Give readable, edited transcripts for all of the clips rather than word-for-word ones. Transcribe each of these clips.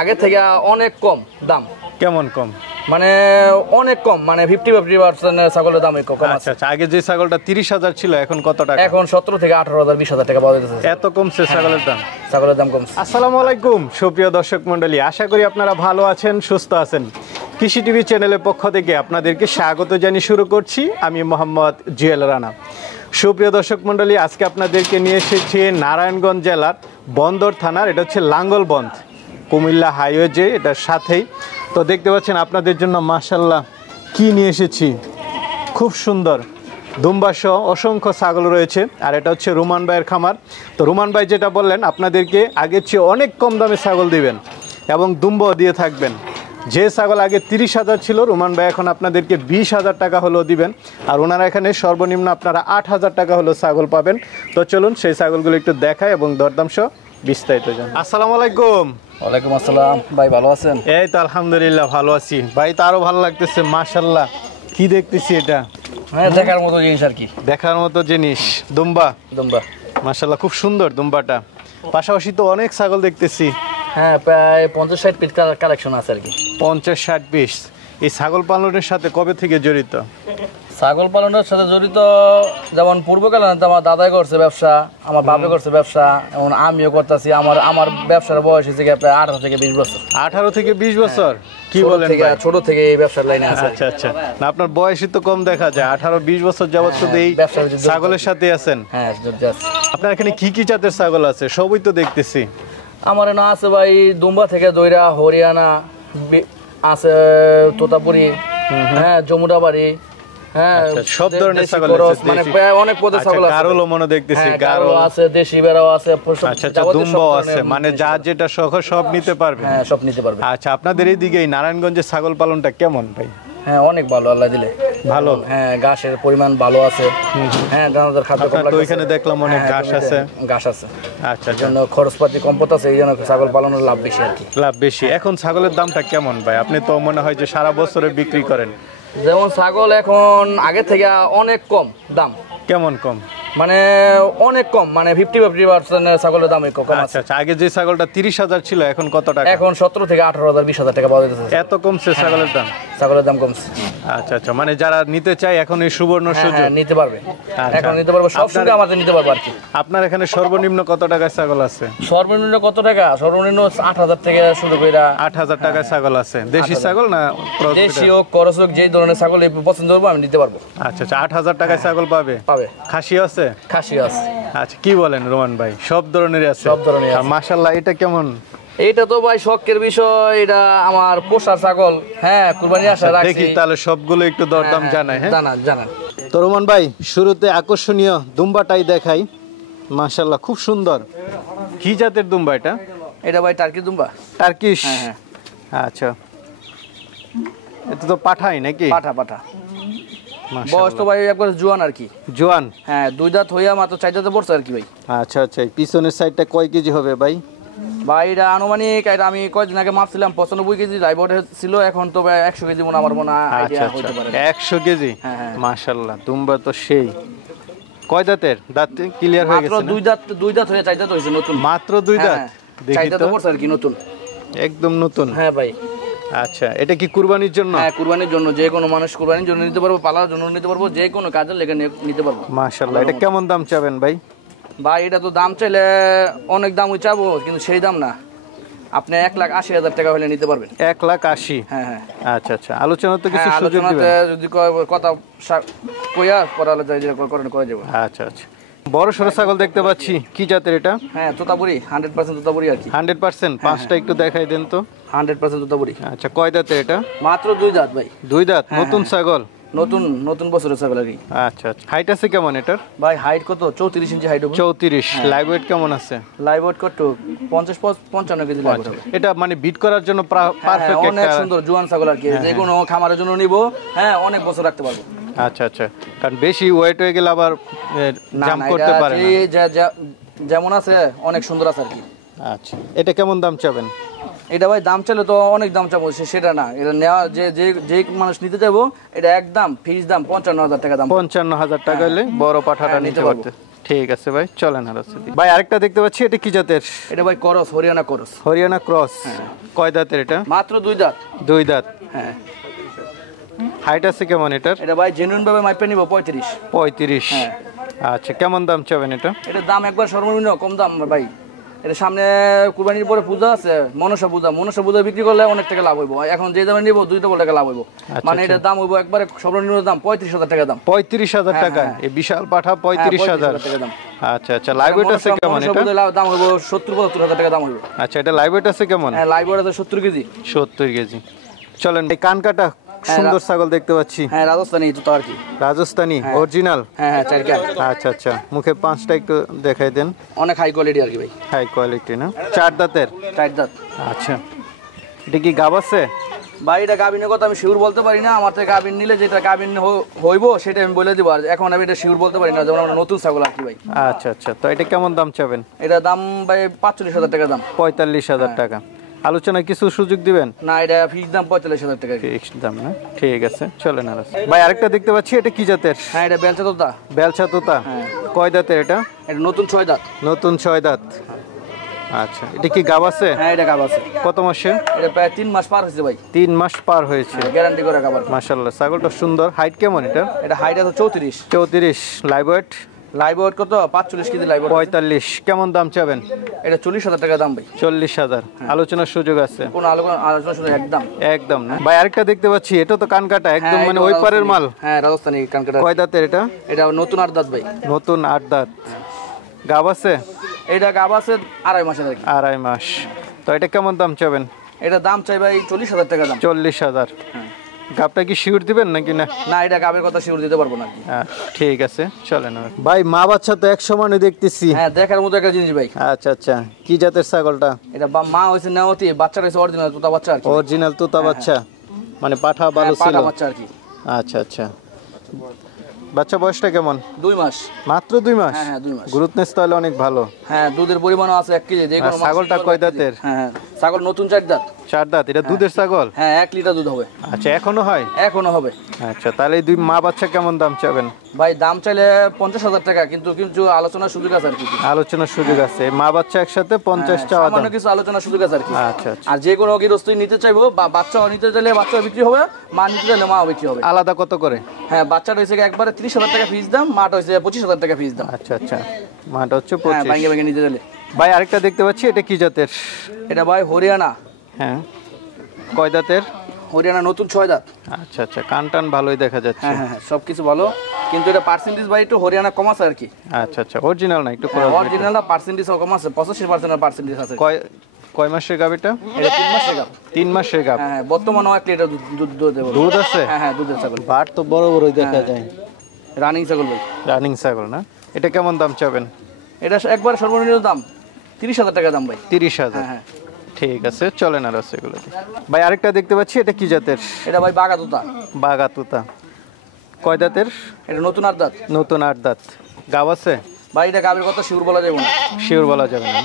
আগে থেকে অনেক কম দাম। কেমন কম? মানে অনেক কম, মানে 50% ছাগলের দাম কম আছে। আচ্ছা, আগে যে ছাগলটা 30,000 ছিল এখন কত টাকা? এখন 17 থেকে 18,000 20,000 টাকা পাওয়া যাচ্ছে। এত কমছে ছাগলের দাম? ছাগলের দাম কমছে। আসসালামু আলাইকুম সুপ্রিয় দর্শক মণ্ডলী, আশা করি আপনারা ভালো আছেন, সুস্থ আছেন। কৃষি টিভি চ্যানেলের পক্ষ থেকে আপনাদেরকে স্বাগত জানিয়ে শুরু করছি আমি মোহাম্মদ জুয়েল রানা। সুপ্রিয় দর্শক মণ্ডলী, আজকে আপনাদেরকে নিয়ে এসেছি নারায়ণগঞ্জ জেলার বন্দর থানার, এটা হচ্ছে লাঙ্গলবন্ধ, কুমিল্লা হাইওয়ে যে এটার সাথেই। তো দেখতে পাচ্ছেন আপনাদের জন্য মাশাআল্লাহ কি নিয়ে এসেছি, খুব সুন্দর দুম্বা সহ অসংখ্য ছাগল রয়েছে। আর এটা হচ্ছে রুমান ভাইয়ের খামার। তো রুমান ভাই যেটা বললেন, আপনাদেরকে আগের চেয়ে অনেক কম দামে ছাগল দিবেন এবং দুম্বাও দিয়ে থাকবেন। যে ছাগল আগে 30,000 ছিল, রুমান ভাই এখন আপনাদেরকে 20,000 টাকা হলেও দিবেন। আর ওনারা এখানে সর্বনিম্ন আপনারা 8,000 টাকা হলেও ছাগল পাবেন। তো চলুন সেই ছাগলগুলো একটু দেখায় এবং দরদাম সহ বিস্তারিত জানাই। আসসালামু আলাইকুম। ওয়ালাইকুম আসসালাম ভাই, ভালো আছেন? এই তো আলহামদুলিল্লাহ ভালো আছি ভাই। তো আরো ভালো লাগতেছে মাশাআল্লাহ, কি দেখতেছি এটা? হ্যাঁ, দেখার মতো জিনিস আর কি। দেখার মতো জিনিস, দুম্বা। দুম্বা মাশাআল্লাহ খুব সুন্দর দুম্বাটা। পাশাপাশি তো অনেক ছাগল দেখতেছি। হ্যাঁ, প্রায় 50-60 পিস কালেকশন আছে আর কি। 50-60 পিস। এই ছাগল পালনের সাথে কবে থেকে জড়িত? ছাগল পালনের সাথে জড়িত যেমন পূর্বকালে আমার দাদাই করছে ব্যবসা, আমার বাপে করছে ব্যবসা, এবং আমিও করতেছি। আমার ব্যবসার বয়স হয়েছে প্রায় 18 থেকে 20 বছর। 18 থেকে 20 বছর? কি বলেন ভাই? ছোট থেকে এই ব্যবসার লাইনে আছে। আচ্ছা আচ্ছা, না আপনার বয়সই তো কম দেখা যায়। 18-20 বছর যাবত শুধু এই ছাগলের সাথে আছেন। হ্যাঁ, আপনার এখানে কি কি জাতের ছাগল আছে? সবই তো দেখতেছি। আমার না আছে ভাই, দুম্বা থেকে দইরা, হরিয়ানা আছে, তোতাপুরি, হ্যাঁ, জমুদাবাড়ি, হ্যাঁ, সব ধরনের ছাগল আছে। মানে অনেক পদের ছাগল আছে। গারলও মনে দেখতেছি, গারল আছে, দেশি বেড়াও আছে। আচ্ছা আচ্ছা, দুম্বাও আছে, মানে যার যেটা শখ সব নিতে পারবে। হ্যাঁ, সব নিতে পারবে। আচ্ছা, আপনাদের এইদিকে এই নারায়ণগঞ্জের ছাগল পালনটা কেমন ভাই? হ্যাঁ, অনেক ভালো, আল্লাহ দিলে ভালো। হ্যাঁ, ঘাসের পরিমাণ ভালো আছে। হ্যাঁ, দানাদার খাদ্য কম লাগে। তো এখানে দেখলাম অনেক ঘাস আছে। ঘাস আছে, আচ্ছা, জন্য খরচপাতি কম পড়তেছে, এই জন্য ছাগল পালনের লাভ বেশি আর কি। লাভ বেশি। এখন ছাগলের দামটা কেমন ভাই? আপনি তো মনে হয় যে সারা বছরে বিক্রি করেন। যেমন ছাগল এখন আগে থেকে অনেক কম দাম। কেমন কম? মানে অনেক কম, মানে 50% ছাগলের দাম কম আছে। আচ্ছা আচ্ছা, আগে যে ছাগলটা 30,000 ছিল এখন কত টাকা? এখন 17 থেকে 18,000 20,000 টাকা পাওয়া যাচ্ছে। এত কমছে ছাগলের দাম? ছাগলের দাম কমছে। আচ্ছা আচ্ছা, মানে যারা নিতে চায় এখন এই সুবর্ণ সুযোগ নিতে পারবে। এখন নিতে পারবে, সব সঙ্গে আমাদের নিতে পারবে আর কি। আপনার এখানে সর্বনিম্ন কত টাকায় ছাগল আছে? সর্বনিম্ন কত টাকা? সর্বনিম্ন 8,000 থেকে শুরু করে 8,000 টাকায় ছাগল আছে। দেশি ছাগল না দেশি হোক, করস হোক, যেই ধরনের ছাগল পছন্দ করবো আমি নিতে পারবো। আচ্ছা আচ্ছা, 8,000 টাকায় ছাগল পাবে? পাবে। খাসি আছে? খাসি আছে। আচ্ছা, কি বলেন রোমান ভাই, সব ধরনেরই আছে? সব ধরনের আছে। মাশাআল্লাহ, এটা কেমন? এইটা তো ভাই শখের বিষয়, এটা আমার পোষার ছাগল। হ্যাঁ, কুরবানি আশা রাখছি। দেখি তাহলে সবগুলো একটু দরদাম জানাই। হ্যাঁ, জানান। তো রোমান ভাই, শুরুতে আকর্ষণীয় দুম্বাটাই দেখাই। মাশাআল্লাহ খুব সুন্দর। কি জাতের দুম্বা এটা? এটা ভাই টার্কি দুম্বা। টার্কিশ? হ্যাঁ। আচ্ছা, এটা তো পাঠাই নাকি? পাঠা। বয়স তো ভাই একবার জোয়ান আর কি। জোয়ান? হ্যাঁ, 2 দাঁত হইয়া মাত্র 4 দাঁতে পড়ছে আর কি ভাই। আচ্ছা আচ্ছা, পিছনের সাইডটা কয় কেজি হবে ভাই? ভাই এটা আনুমানিক, এটা আমি কয়েকদিন আগে মাপছিলাম 95 কেজি লাইভড ছিল। এখন তো ভাই 100 কেজি মনে আমার মনে আইডিয়া হইতে পারে। 100 কেজি? হ্যাঁ। মাশাআল্লাহ, দুম্বা তো সেই। কয় দাঁতের? দাঁত ক্লিয়ার হয়ে গেছে? মাত্র 2 দাঁত হয়ে 4 দাঁত হইছে নতুন। মাত্র 2 দাঁত? দেখি তো, 4 দাঁত পড়ছে আর কি, নতুন, একদম নতুন। হ্যাঁ ভাই। আচ্ছা, এটা কি কুরবানির জন্য? হ্যাঁ, কুরবানির জন্য। যে কোনো মানুষ কুরবানির জন্য নিতে পারবো, পালার জন্য নিতে পারবো, যে কোনো কাজের লেগে নিতে পারবো। মাশাআল্লাহ, এটা কেমন দাম চাবেন ভাই? ভাই এটা তো দাম চাইলে অনেক দাম চাবো, কিন্তু সেই দাম না। আপনি 1,80,000 টাকা হলে নিতে পারবেন। 1,80,000? হ্যাঁ। আচ্ছা আচ্ছা, আলোচনা তো কিছু সুযোগ দিবেন যদি কথা কইয়া পড়ালে করে যাব। আচ্ছা আচ্ছা, বড় সরো ছাগল দেখতে পাচ্ছি, কি জাতের এটা? হ্যাঁ, তোতাপুরি, 100% তোতাপুরি আর কি। 100%? পাঁচটা একটু দেখাই দেন তো। 100% তোতাপুরি। আচ্ছা, কয় দাঁতের এটা? মাত্র 2 দাঁত ভাই। 2 দাঁত? নতুন ছাগল? নতুন বছরের ছাগল আর কি। আচ্ছা আচ্ছা, হাইট আছে কেমন এটার? ভাই হাইট কত? 34 ইঞ্চি হাইট হবে। 34? লাইভ ওয়েট কেমন আছে? লাইভ ওয়েট কত? 50-55 কেজি লাইভ হবে। এটা মানে বিট করার জন্য পারফেক্ট। অনেক সুন্দর জোয়ান ছাগল আর কি, যে কোনো খামারের জন্য নিব। হ্যাঁ, অনেক বছর রাখতে পারবো। আচ্ছা আচ্ছা, কারণ বেশি ওয়েট হয়ে গেলে আবার জাম্প করতে পারে না। যেমন আছে অনেক সুন্দর আছে আর কি। আচ্ছা, এটা কেমন দাম চাবেন? এটা ভাই দাম চাইলে তো অনেক দাম চাবো, সেটা না। এটা নেওয়া যে মানুষ নিতে যাবো, এটা একদম ফিক্স দাম 55,000 টাকা দাম। 55,000 টাকা হলে বড় পাঠাটা নিতে পারতে। ঠিক আছে ভাই, চলেন আর আছে ভাই। আরেকটা দেখতে পাচ্ছি, এটা কি জাতের? এটা ভাই করস, হরিয়ানা করস। হরিয়ানা ক্রস। কয় দাঁতের এটা? মাত্র 2 দাঁত। 2 দাঁত। হ্যাঁ। হাইট আছে কেমন এটার? এটা ভাই জেনুইন ভাবে মাইপে নিব 35। 35। হ্যাঁ। আচ্ছা, কেমন দাম চাবেন এটা? এটার দাম একবার সর্বনিম্ন কম দাম ভাই। এটা সামনে কুরবানির পরে পূজা আছে, মনসা পূজা বিক্রি করলে অনেক টাকা লাভ হইব। এখন যে দামে নিব 2 ডবল টাকা লাভ হইব। মানে এটার দাম হইব একবারে সর্বনিম্ন দাম 35,000 টাকা দাম। 35,000 টাকা? এই বিশাল পাঠা 35,000 টাকা দাম। আচ্ছা আচ্ছা, লাইভ ওয়েট আছে কেমন এটা? দাম হইব 70-75,000 টাকা দাম হইব। আচ্ছা, এটা লাইভ ওয়েট আছে কেমন? হ্যাঁ, লাইভ ওয়েট আছে 70 কেজি। 70 কেজি। চলেন, এই কান কাটা সুন্দর ছাগল দেখতে পাচ্ছি। হ্যাঁ, রাজস্থানি তো আর কি। রাজস্থানি অরিজিনাল? হ্যাঁ হ্যাঁ, 4 কান। আচ্ছা আচ্ছা, মুখে পাঁচটা একটু দেখাই দেন। অনেক হাই কোয়ালিটি আর কি ভাই। হাই কোয়ালিটি না? 4 দাঁতের? 4 দাঁত। আচ্ছা, এটা কি গাব আছে? ভাই এটা গাবিনের কথা আমি শিওর বলতে পারি না। আমার থেকে গাবিন নিলে যেটা গাবিন হইব সেটা আমি বলে দিব। আর এখন আমি এটা শিওর বলতে পারি না, যেমন আমরা নতুন ছাগল আর কি ভাই। আচ্ছা আচ্ছা, তো এটা কেমন দাম চাবেন? এটা দাম ভাই 45,000 টাকা দাম। 45,000 টাকা। আলোচনা কিছু সুযোগ দিবেন? না, এটা ফিক্স দাম 45,000 টাকা। ফিক্সড দাম না? ঠিক আছে, চলেন আর আছে। ভাই আরেকটা দেখতে পাচ্ছি, এটা কি জাতের? হ্যাঁ, এটা বেলচা তোতা। বেলচা তোতা? কয় দাঁতের এটা? এটা নতুন 6 দাঁত। নতুন 6 দাঁত। আচ্ছা, এটা কি গাব আছে? হ্যাঁ, এটা গাব আছে। কত মাসে? এটা প্রায় 3 মাস পার হয়েছে ভাই। 3 মাস পার হয়েছে। গ্যারান্টি করে গাবার। মাশাআল্লাহ, ছাগলটা সুন্দর। হাইট কেমন এটা? এটা হাইট আছে 34। 34। Live weight? লাইভ ওয়েট কত? 45 কেজি লাইভ ওয়েট। 45। কেমন দাম চাবেন? এটা 40,000 টাকা দাম ভাই। 40,000। আলোচনার সুযোগ আছে? কোন আলোচনা শুধু একদম। একদম না ভাই। আরেকটা দেখতে পাচ্ছি, এটা তো কান কাটা একদম, মানে ওই পারের মাল। হ্যাঁ, রাজস্থানি কানকাটা। কয় দাঁতের এটা? এটা নতুন 8 দাঁত ভাই। নতুন 8 দাঁত। গাব আছে? এটা গাব আছে 2.5 মাসের আর কি। 2.5 মাস। তো এটা কেমন দাম চাবেন? এটা দাম চাই ভাই 40,000 টাকা দাম। 40,000। গাবটা কি শিওর দিবেন নাকি না? না, এটা গাবের কথা শিওর দিতে পারবো না। ঠিক আছে, চলেন ভাই। মা বাচ্চা তো এক সমানে দেখতেছি। হ্যাঁ, দেখার মতো একটা জিনিস ভাই। আচ্ছা আচ্ছা, কি জাতের ছাগলটা? এটা মা হইছে নেওয়াতি, বাচ্চা হইছে অরিজিনাল তোতা বাচ্চা আর কি। অরিজিনাল তোতা বাচ্চা, মানে পাঠা ভালো ছিল? পাঠা বাচ্চা আর কি। আচ্ছা আচ্ছা, বাচ্চা বয়সটা কেমন? 2 মাস। মাত্র 2 মাস? হ্যাঁ হ্যাঁ, 2 মাস। গ্রোথনেস তাহলে অনেক ভালো। হ্যাঁ, দুধের পরিমাণও আছে 1 কেজি। আর ছাগলটা কয় দাঁতের? হ্যাঁ, ছাগল নতুন 4 দাঁত। 4 দাঁত। এটা দুধের ছাগল? হ্যাঁ, 1 লিটার দুধ হবে। আচ্ছা, এখনো হয়? এখনো হবে। আচ্ছা, তাহলে এই 2 মা বাচ্চা কেমন দাম চাবেন? ভাই দাম চাইলে 50,000 টাকা, কিন্তু কিছু আলোচনার সুযোগ আছে আর কি। আলোচনার সুযোগ আছে? মা বাচ্চা একসাথে 50 টাকা দাম? সামান্য কিছু আলোচনার সুযোগ আছে আর কি। আচ্ছা আচ্ছা। আর যে কোনো গৃহস্থই নিতে চাইবো বা বাচ্চাও নিতে চাইলে বাচ্চা বিক্রি হবে, মা নিতে চাইলে মাও বিক্রি হবে। আলাদা কত করে? হ্যাঁ, বাচ্চাটা হয়েছে একবারে 30,000 টাকা ফিস দাম, মাটা হয়েছে 25,000 টাকা ফিস দাম। আচ্ছা আচ্ছা, মাটা হচ্ছে হ্যাঁ, 25। ভাঙে নিতে চাইলে। ভাই আরেকটা দেখতে পাচ্ছি, এটা কি জাতের? এটা ভাই হরিয়ানা। হ্যাঁ, কয় দাঁতের? হরিয়ানা নতুন 6 দাঁত। আচ্ছা আচ্ছা, কান টান ভালোই দেখা যাচ্ছে। হ্যাঁ হ্যাঁ, সবকিছু ভালো, কিন্তু এটা পার্সেন্টেজ ভাই একটু হরিয়ানা কম আছে আর কি। আচ্ছা আচ্ছা, অরিজিনাল না? একটু অরিজিনালটা পার্সেন্টেজও কম আছে, 85% পার্সেন্টেজ আছে। কয় মাসের গাব এটা? এটা 3 মাসের গাব। 3 মাসের গাব? হ্যাঁ, বর্তমানে 1 লিটার দুধ দেবে। দুধ আছে? হ্যাঁ হ্যাঁ, দুধের ছাগল। বাট তো বড় বড়ই দেখা যায়। রানিং ছাগল ভাই। রানিং ছাগল না? এটা কেমন দাম চাবেন? এটা একবার সর্বনিম্ন দাম 30,000 টাকা দাম ভাই। 30,000? হ্যাঁ। ঠিক আছে, চলেন আর আছে এগুলো। ভাই আরেকটা দেখতে পাচ্ছি, এটা কি জাতের? এটা ভাই বাঘা তোতা। বাঘা তোতা। কয় দাঁতের? এটা নতুন 8 দাঁত। নতুন 8 দাঁত। গাব আছে? ভাই এটা গাবের কথা শিওর বলা যাবে না। শিওর বলা যাবে না?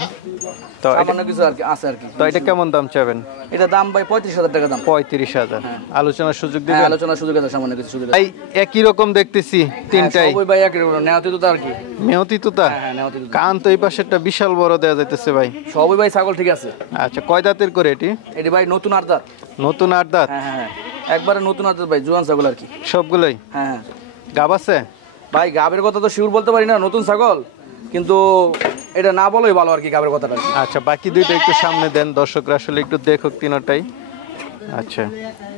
তো সামান্য কিছু আর কি আছে আর কি। তো এটা কেমন দাম চাবেন? এটা দাম ভাই 35,000 টাকা দাম। 35,000। আলোচনার সুযোগ হ্যাঁ, দিবেন? আলোচনার সুযোগ আছে, সামান্য কিছু সুযোগ আছে। ভাই একই রকম দেখতেছি তিনটাই। সবই ভাই একই রকম, নেওয়াতি তোতা আর কি। মেয়তি তোতা? হ্যাঁ, নেওয়াতি তোতা। কান তো এই পাশেরটা বিশাল বড় দেয়া যাইতেছে ভাই। সবই ভাই ছাগল ঠিক আছে। আচ্ছা, কয় দাঁতের করে এটি? এটি ভাই নতুন 8 দাঁত। নতুন 8 দাঁত? হ্যাঁ হ্যাঁ, একবারে নতুন 8 দাঁত ভাই, জোয়ান ছাগল আর কি। সবগুলোই? হ্যাঁ হ্যাঁ। গাব আছে? ভাই গাবের কথা তো শিওর বলতে পারি না, নতুন ছাগল, কিন্তু এটা না বলাই ভালো আর কি গাবের কথাটা। আচ্ছা, বাকি দুইটা একটু সামনে দেন, দর্শকরা আসলে একটু দেখুক তিনটাই। আচ্ছা,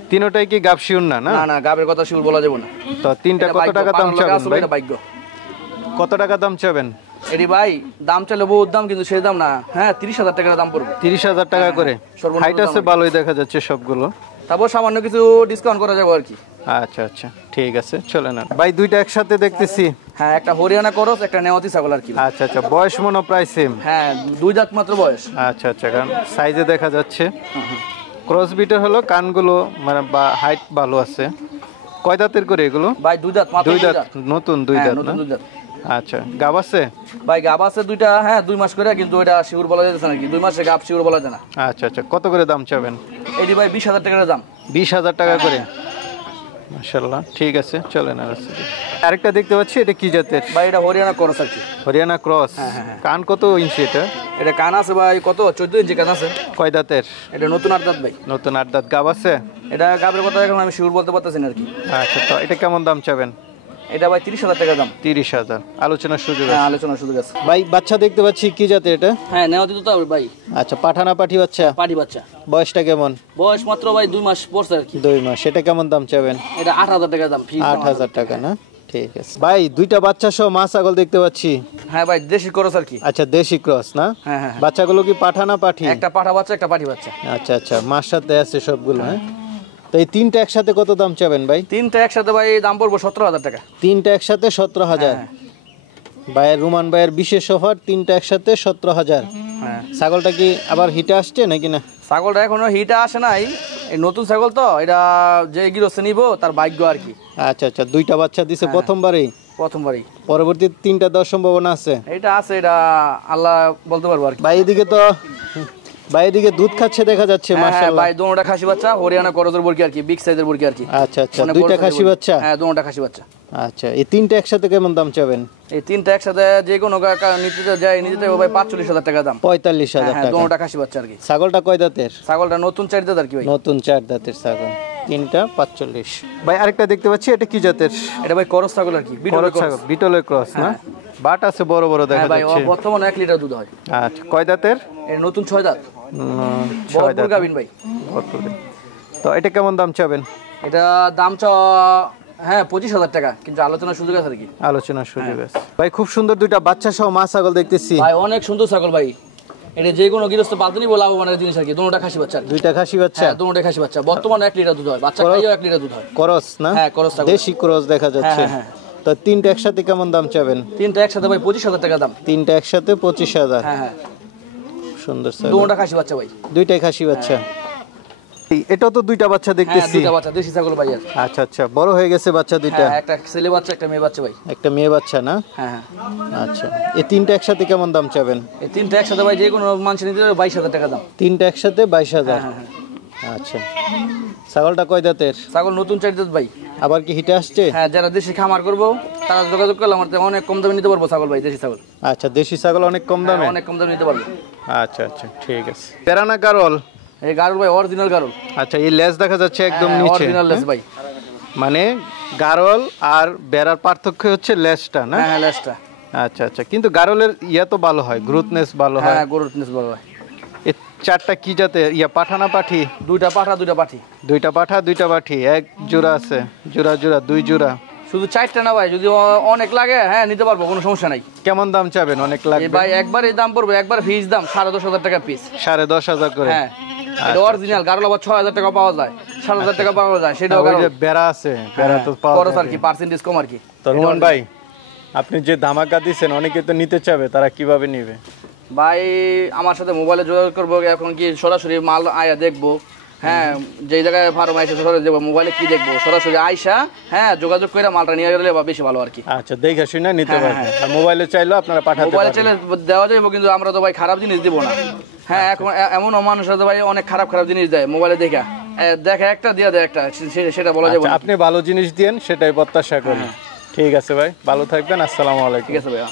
তিনটাই কি গাব শিওর না? না না, গাবের কথা শিওর বলা যাবে না। তো তিনটা কত টাকা দাম চাবেন ভাই? এটা ভাগ্য। কত টাকা দাম চাবেন? এটি ভাই দাম চাইলে বহুত দাম, কিন্তু সেই দাম না। হ্যাঁ, 30,000 টাকা দাম পড়বে। 30,000 টাকা করে? সর্বনিম্ন হাইট আছে ভালোই দেখা যাচ্ছে সবগুলো। তারপর সামান্য কিছু ডিসকাউন্ট করা যাবে আর কি। আচ্ছা আচ্ছা, ঠিক আছে, চলে না ভাই। দুইটা একসাথে দেখতেছি। হ্যাঁ, একটা হরিয়ানা করস, একটা নেওয়াতি ছাগল আর কি। আচ্ছা আচ্ছা, বয়স মনে প্রায় সেম? হ্যাঁ, 2 দাঁত মাত্র বয়স। আচ্ছা আচ্ছা, কারণ সাইজে দেখা যাচ্ছে। ক্রস বিটের হলো, কানগুলো মানে বা হাইট ভালো আছে। কয় দাঁতের করে এগুলো? ভাই 2 দাঁত মাত্র। 2 দাঁত? নতুন 2 দাঁত না? নতুন 2 দাঁত। আচ্ছা, গাব আছে? ভাই গাব আছে 2টা। হ্যাঁ, 2 মাস করে, কিন্তু এটা শিওর বলা যাচ্ছে না কি। 2 মাসে গাব শিওর বলা যায় না। আচ্ছা আচ্ছা, কত করে দাম চাবেন? এটি ভাই 20,000 টাকার দাম। 20,000 টাকা করে? মাশাআল্লাহ, ঠিক আছে, চলেন আর আছে। আরেকটা দেখতে পাচ্ছি, এটা কি জাতের? ভাই এটা হরিয়ানা ক্রস আর কি। হরিয়ানা ক্রস। কান কত ইঞ্চি এটা? এটা কান আছে ভাই কত 14 ইঞ্চি কান আছে। কয় দাঁতের? এটা নতুন 8 দাঁত ভাই। নতুন 8 দাঁত। গাব আছে? এটা গাবের কথা এখন আমি শিওর বলতে পারতেছি না আর কি। আচ্ছা, তো এটা কেমন দাম চাবেন? এটা ভাই 30,000 টাকা দাম। 30,000। আলোচনার সুযোগ হ্যাঁ, আছে? আলোচনার সুযোগ আছে ভাই বাচ্চা দেখতে পাচ্ছি, কি জাতের এটা? হ্যাঁ, নেওয়া দিতে তো হবে ভাই। আচ্ছা, পাঠানা পাঠি বাচ্চা? পাটি বাচ্চা। বয়সটা কেমন? বয়স মাত্র ভাই 2 মাস পড়ছে আর কি। 2 মাস। এটা কেমন দাম চাবেন? এটা 8,000 টাকা দাম। 8,000 টাকা না? ঠিক আছে ভাই। দুইটা বাচ্চা সহ মা ছাগল দেখতে পাচ্ছি। হ্যাঁ ভাই, দেশি ক্রস আর কি। আচ্ছা, দেশি ক্রস না? হ্যাঁ হ্যাঁ। বাচ্চাগুলো কি পাঠানা পাঠি? একটা পাঠা বাচ্চা, একটা পাটি বাচ্চা। আচ্ছা আচ্ছা, মার সাথে আছে সবগুলো। হ্যাঁ, তো এই তিনটা একসাথে কত দাম চাবেন ভাই? তিনটা একসাথে ভাই দাম পড়বো 17,000 টাকা। তিনটা একসাথে 17,000। ভাইয়ের রুমান ভাইয়ের বিশেষ অফার, তিনটা একসাথে 17,000। হ্যাঁ। ছাগলটা কি আবার হিটে আসছে নাকি না? ছাগলটা এখনো হিটে আসে নাই, এই নতুন ছাগল তো, এটা যে গৃহস্থ নিব তার ভাগ্য আর কি। আচ্ছা আচ্ছা, দুইটা বাচ্চা দিছে প্রথমবারেই? প্রথমবারই। পরবর্তী তিনটা দেওয়ার সম্ভাবনা আছে? এটা আছে, এটা আল্লাহ বলতে পারবো আর কি। ভাই এদিকে তো, ভাই এদিকে দুধ খাচ্ছে দেখা যাচ্ছে মাশাআল্লাহ। ভাই দুটোটা খাসি বাচ্চা, হরিয়ানা করজের বর্গি আর কি, বিগ সাইজের বর্গি আর কি। আচ্ছা আচ্ছা, দুইটা খাসি বাচ্চা? হ্যাঁ, দুটোটা খাসি বাচ্চা। আচ্ছা, এই তিনটা একসাথে কেমন দাম চাবেন? এই তিনটা একসাথে যে কোনো নিতে যায় নিতে ভাই 45,000 টাকা দাম। 45,000 হ্যাঁ, টাকা। দুটোটা খাসি বাচ্চা আর কি। ছাগলটা কয় দাঁতের? ছাগলটা নতুন 4 দাঁত আর কি ভাই। নতুন 4 দাঁতের ছাগল। তিনটা 45। ভাই আরেকটা দেখতে পাচ্ছি, এটা কি জাতের? এটা ভাই করজ ছাগল আর কি, বিটলের ছাগল। বিটলের ক্রস না? বাট আছে বড় বড় দেখা হ্যাঁ ভাই, যাচ্ছে। বর্তমানে 1 লিটার দুধ হয়। আচ্ছা, কয় দাঁতের? এটা নতুন 6 দাঁত। 6 দাঁত গাবিন ভাই। তো এটা কেমন দাম চাবেন? এটা দাম হ্যাঁ 25,000 টাকা, কিন্তু আলোচনার সুযোগ আছে আর কি। আলোচনার সুযোগ আছে। ভাই খুব সুন্দর দুইটা বাচ্চা সহ মা ছাগল দেখতেছি ভাই, অনেক সুন্দর ছাগল ভাই। এটা যে কোনো গৃহস্থ পালতে নিবো লাভবানের জিনিস আর কি। দুটোটা খাসি বাচ্চা। দুইটা খাসি বাচ্চা? হ্যাঁ, দুটোটা খাসি বাচ্চা। বর্তমানে 1 লিটার দুধ হয়, বাচ্চা খাইও 1 লিটার দুধ হয়। ক্রস না? হ্যাঁ, ক্রস ছাগল। দেশি ক্রস দেখা যাচ্ছে। হ্যাঁ। তো তিনটা একসাথে কেমন দাম চাবেন? তিনটা একসাথে ভাই 25,000 টাকা দাম। তিনটা একসাথে 25,000। হ্যাঁ। সুন্দর ছাগল। দুটোটা খাসি বাচ্চা ভাই। দুইটাই খাসি বাচ্চা। এটাও তো দুইটা বাচ্চা হ্যাঁ, দেখতেছি। দুটো বাচ্চা, দেশি ছাগল ভাই আর। আচ্ছা আচ্ছা, বড় হয়ে গেছে বাচ্চা দুইটা? হ্যাঁ, একটা ছেলে বাচ্চা, একটা মেয়ে বাচ্চা ভাই। একটা মেয়ে বাচ্চা না? হ্যাঁ। আচ্ছা, এই তিনটা একসাথে কেমন দাম চাবেন? এই তিনটা একসাথে ভাই যে কোনো মানুষ নিতে 22,000 টাকা দাম। তিনটা একসাথে 22,000। হ্যাঁ। আচ্ছা, ছাগলটা কয় দাঁতের? ছাগল নতুন 4 দাঁত ভাই। আবার কি হিটে আসছে? হ্যাঁ, যারা দেশি খামার করবো তারা যোগাযোগ করলে আমার থেকে অনেক কম দামে নিতে পারবো ছাগল ভাই, দেশি ছাগল। আচ্ছা, দেশি ছাগল অনেক কম দামে? অনেক কম দামে নিতে পারবো। আচ্ছা আচ্ছা, ঠিক আছে। পেরানা গারল? এই গারল ভাই অরিজিনাল গারল। আচ্ছা, এই লেজ দেখা যাচ্ছে একদম নিচে। অরিজিনাল লেস ভাই। মানে গারল আর বেড়ার পার্থক্য হচ্ছে লেজটা না? হ্যাঁ, লেসটা। আচ্ছা আচ্ছা, কিন্তু গারলের ইয়া তো ভালো হয়, গ্রোথনেস ভালো হয়। হ্যাঁ, গ্রোথনেস ভালো হয়। এই চারটা কি জাতের? ইয়া পাঠানা পাঠি? দুইটা পাঠা, দুইটা পাঠি। দুইটা পাঠা, দুইটা পাঠি। এক জোড়া আছে? জোড়া জোড়া, 2 জোড়া? শুধু 4টা না ভাই, যদি অনেক লাগে হ্যাঁ নিতে পারবো, কোনো সমস্যা নাই। কেমন দাম চাবেন? অনেক লাগবে ভাই, একবার এই দাম পড়বে, একবার ফিস দাম 10,500 টাকা পিস। 10,500 করে? হ্যাঁ, এটা অরিজিনাল গারল আবার 6,000 টাকা পাওয়া যায়, 7,000 টাকা পাওয়া যায়, সেটাও ওই যে বেড়া আছে, বেড়া তো পাওয়া খরচ যায় আর কি, পার্সেন্টেজ কম আর কি। তো রোমান ভাই, আপনি যে ধামাকা দিচ্ছেন অনেকে তো নিতে চাবে, তারা কিভাবে নিবে? ভাই, আমার সাথে মোবাইলে যোগাযোগ করবো, এখন কি সরাসরি মাল আয়া দেখবো। হ্যাঁ, যে জায়গায় ফার্ম আইসা সরাসরি দেখবো, মোবাইলে কি দেখবো, সরাসরি আইসা হ্যাঁ যোগাযোগ করে মালটা নিয়ে গেলে বেশি ভালো আর কি। আচ্ছা, দেখে শুনে নিতে পারবেন। আর মোবাইলে চাইলেও আপনারা পাঠাতে মোবাইলে পারবেন? চাইলে দেওয়া যাবে, কিন্তু আমরা তো ভাই খারাপ জিনিস দিব না। হ্যাঁ, এখন এমন মানুষরা তো ভাই অনেক খারাপ জিনিস দেয় মোবাইলে দেখে একটা দিয়ে দেয় একটা, সেটা বলা যাবে না। আপনি ভালো জিনিস দিয়েন, সেটাই প্রত্যাশা করি। ঠিক আছে ভাই, ভালো থাকবেন। আসসালামু আলাইকুম। ঠিক আছে ভাইয়া।